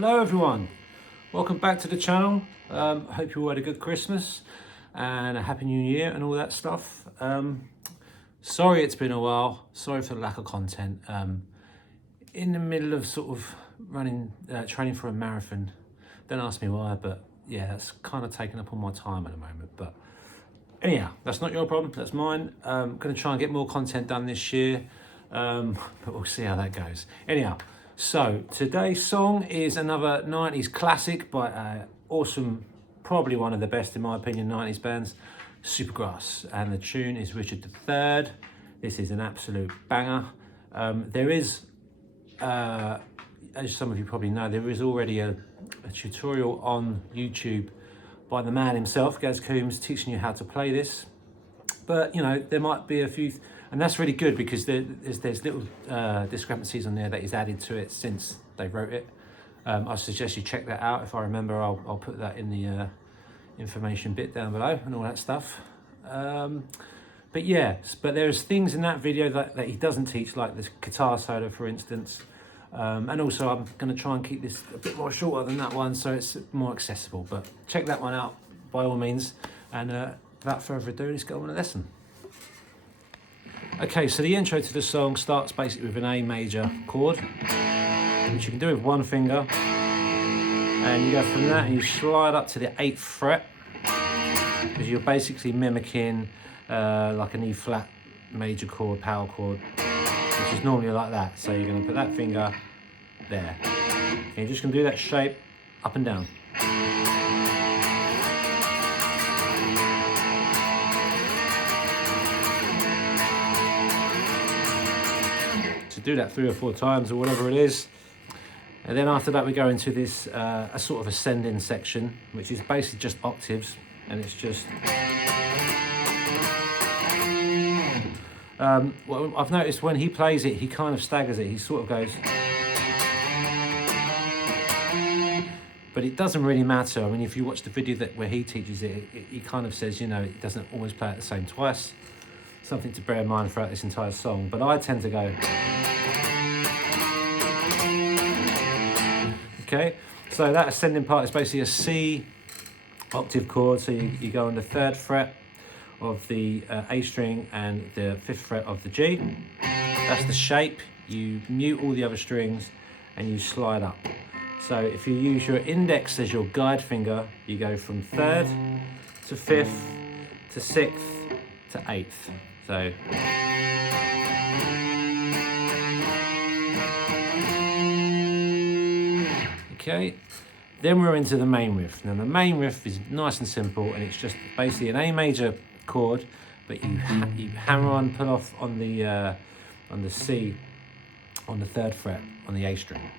Hello everyone, welcome back to the channel. Hope you all had a good Christmas and a happy new year and all that stuff. Sorry it's been a while, sorry for the lack of content. In the middle of sort of training for a marathon. Don't ask me why, but yeah, that's kind of taken up all my time at the moment. But anyhow, that's not your problem, that's mine. I'm going to try and get more content done this year, but we'll see how that goes. Anyhow, so today's song is another 90s classic by awesome, probably one of the best in my opinion 90s bands, Supergrass, and the tune is Richard III. This is an absolute banger. There is, as some of you probably know, there is already a tutorial on YouTube by the man himself, Gaz Coombs, teaching you how to play this. But you know, there might be a few, and that's really good because there's little discrepancies on there that he's added to it since they wrote it. I suggest you check that out. If I remember, I'll put that in the information bit down below and all that stuff. But yeah, but there's things in that video that he doesn't teach, like this guitar solo, for instance. And also I'm going to try and keep this a bit more shorter than that one so it's more accessible. But check that one out by all means. And without further ado, let's go on with the lesson. Okay, so the intro to the song starts basically with an A major chord, which you can do with one finger. And you go from that and you slide up to the 8th fret, because you're basically mimicking like an E flat major chord, power chord, which is normally like that. So you're going to put that finger there. And you're just going to do that shape up and down. So do that 3 or 4 times or whatever it is. And then after that we go into this a sort of ascending section, which is basically just octaves, and it's just well, I've noticed when he plays it, he kind of staggers it. He sort of goes, but it doesn't really matter. I mean, if you watch the video where he teaches it, he kind of says, you know, it doesn't always play it the same twice. Something to bear in mind throughout this entire song. But I tend to go. Okay, so that ascending part is basically a C octave chord. So you go on the 3rd fret of the A string and the 5th fret of the G. That's the shape. You mute all the other strings and you slide up. So if you use your index as your guide finger, you go from 3rd to 5th to 6th to 8th. So okay, then we're into the main riff. Now the main riff is nice and simple, and it's just basically an A major chord, but you hammer on, pull off on the C on the 3rd fret on the A string.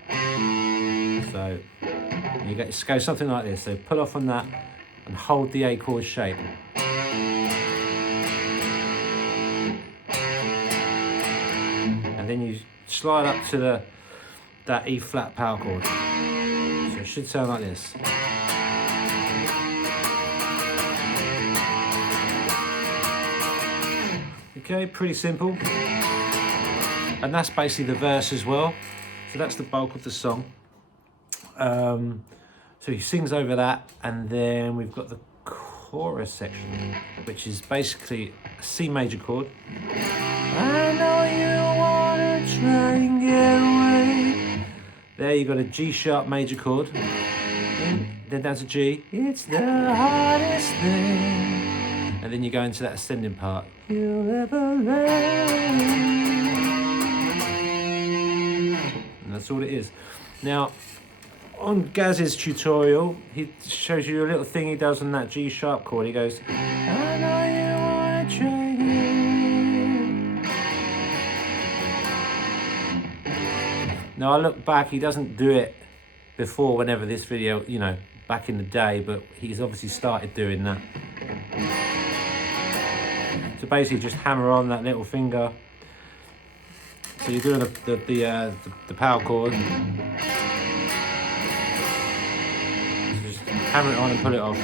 So you go something like this. So pull off on that and hold the A chord shape. And then you slide up to that E flat power chord. So it should sound like this. Okay, pretty simple. And that's basically the verse as well. So that's the bulk of the song. So he sings over that, and then we've got the chorus section, which is basically a C major chord. I know you wanna try and get away. There you got a G sharp major chord. Then down to G. It's the hardest thing. And then you go into that ascending part. You'll ever learn. And that's all it is. Now, on Gaz's tutorial, he shows you a little thing he does on that G sharp chord. He goes, I know you wanna try again. Now I look back, he doesn't do it before whenever this video, you know, back in the day, but he's obviously started doing that. So basically just hammer on that little finger. So you're doing the power chord. Hammer it on and pull it off.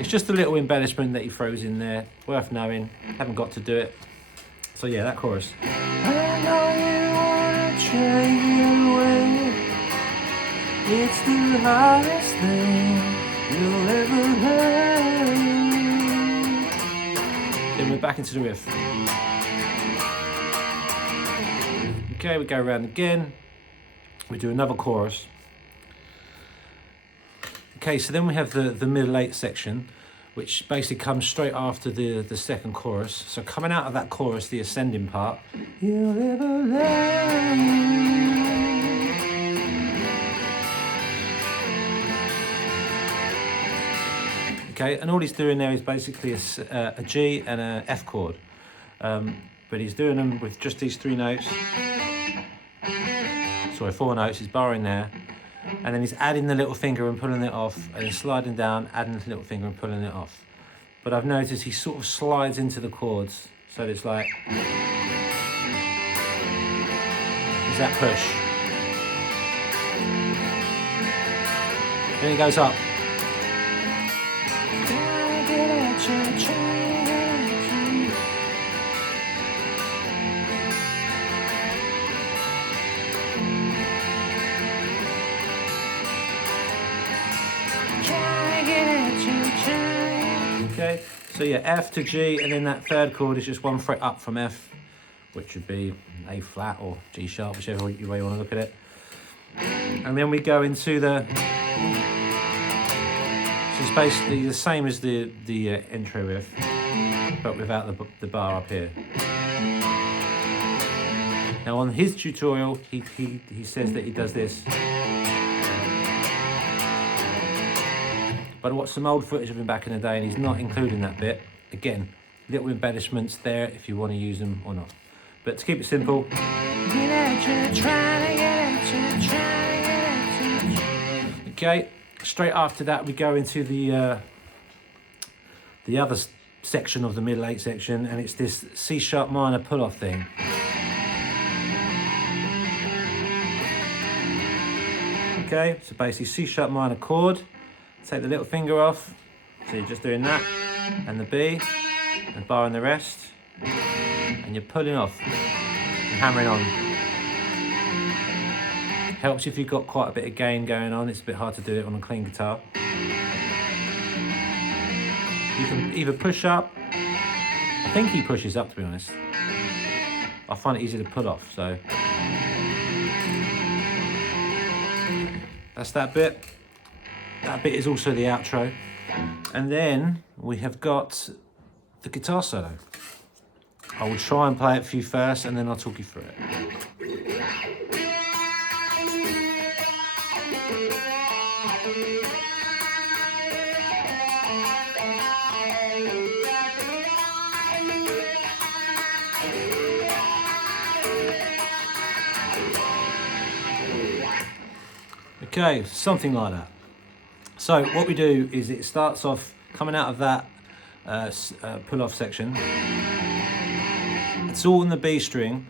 It's just a little embellishment that he throws in there, worth knowing. Haven't got to do it. So yeah, that chorus. I know you wanna change your way. It's the hardest thing you'll ever learn. Then we're back into the riff. Okay, we go around again. We do another chorus. Okay, so then we have the middle eight section, which basically comes straight after the second chorus. So coming out of that chorus, the ascending part, you'll ever learn. Okay, and all he's doing there is basically a G and a F chord. But he's doing them with just these three notes. Sorry, four notes, he's barring there. And then he's adding the little finger and pulling it off, and then sliding down, adding the little finger and pulling it off. But I've noticed he sort of slides into the chords. So it's like, there's that push. Then he goes up. Okay, so yeah, F to G, and then that third chord is just one fret up from F, which would be A flat or G sharp, whichever way you want to look at it. And then we go into the, so it's basically the same as the intro riff, but without the bar up here. Now on his tutorial, he says that he does this. But I watched some old footage of him back in the day and he's not including that bit. Again, little embellishments there if you want to use them or not. But to keep it simple. Okay, straight after that we go into the other section of the middle eight section, and it's this C sharp minor pull-off thing. Okay, so basically C sharp minor chord. Take the little finger off, so you're just doing that, and the B, and barring the rest, and you're pulling off, and hammering on. Helps if you've got quite a bit of gain going on, it's a bit hard to do it on a clean guitar. You can either push up, I think he pushes up to be honest. I find it easier to pull off, so. That's that bit. That bit is also the outro. And then we have got the guitar solo. I will try and play it for you first and then I'll talk you through it. Okay, something like that. So what we do is it starts off coming out of that pull-off section. It's all on the B string.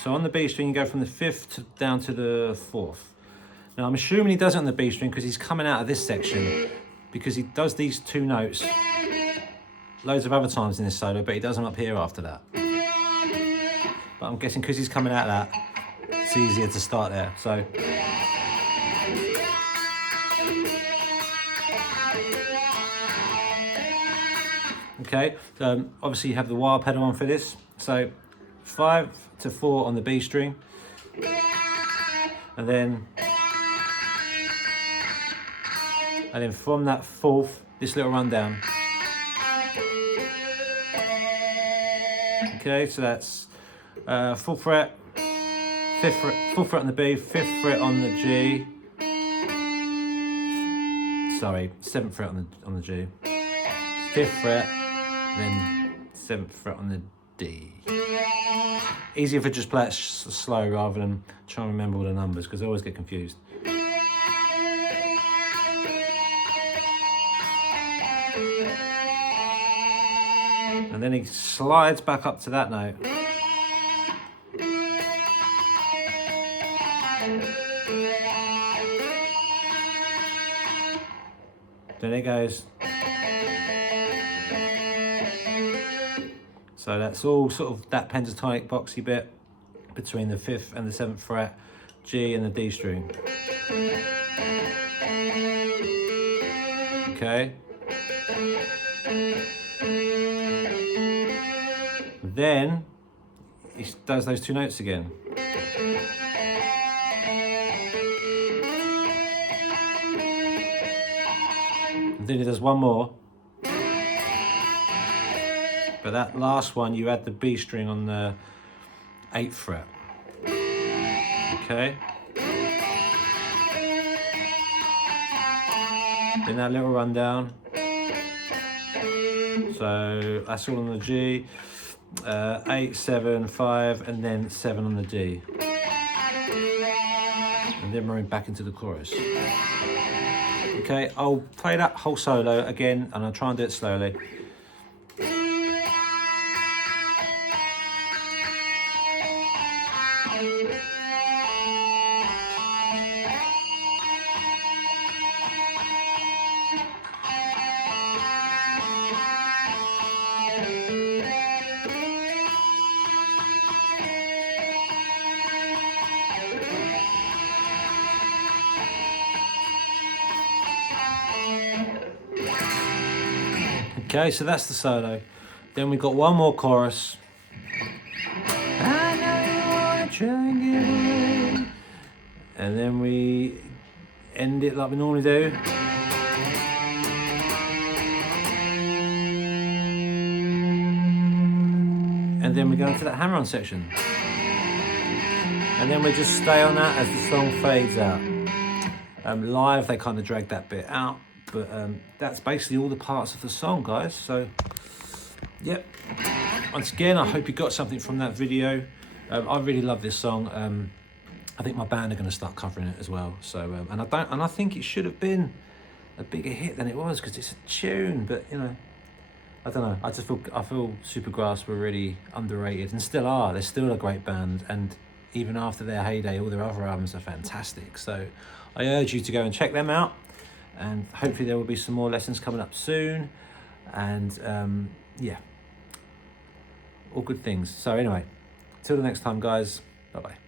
So on the B string you go from the 5th down to the 4th. Now I'm assuming he does it on the B string because he's coming out of this section, because he does these two notes loads of other times in this solo, but he does them up here after that. But I'm guessing because he's coming out of that, it's easier to start there. So. Okay, so obviously you have the wah pedal on for this. So 5 to 4 on the B string, and then from that 4th, this little rundown. Okay, so that's 4th fret, 5th fret, 4th fret on the B, 5th fret on the G. Sorry, 7th fret on the G, 5th fret. Then 7th fret on the D. Easier if I just play it slow rather than try and remember all the numbers, because I always get confused. And then he slides back up to that note. Then it goes. So that's all sort of that pentatonic boxy bit between the 5th and the 7th fret. G and the D string. Okay. Then he does those two notes again. And then he does one more. But that last one, you add the B string on the 8th fret. Okay. Then that little rundown. So that's all on the G. 8, 7, 5, and then 7 on the D. And then we're back into the chorus. Okay, I'll play that whole solo again, and I'll try and do it slowly. Okay, so that's the solo. Then we've got one more chorus. I know you wanna try and get away. And then we end it like we normally do. And then we go into that hammer-on section. And then we just stay on that as the song fades out. Live, they kind of drag that bit out. But that's basically all the parts of the song, guys. So, yep. Once again, I hope you got something from that video. I really love this song. I think my band are going to start covering it as well. So, and I think it should have been a bigger hit than it was because it's a tune. But you know, I don't know. I feel Supergrass were really underrated and still are. They're still a great band, and even after their heyday, all their other albums are fantastic. So, I urge you to go and check them out. And hopefully there will be some more lessons coming up soon. And yeah, all good things. So anyway, till the next time, guys. Bye-bye.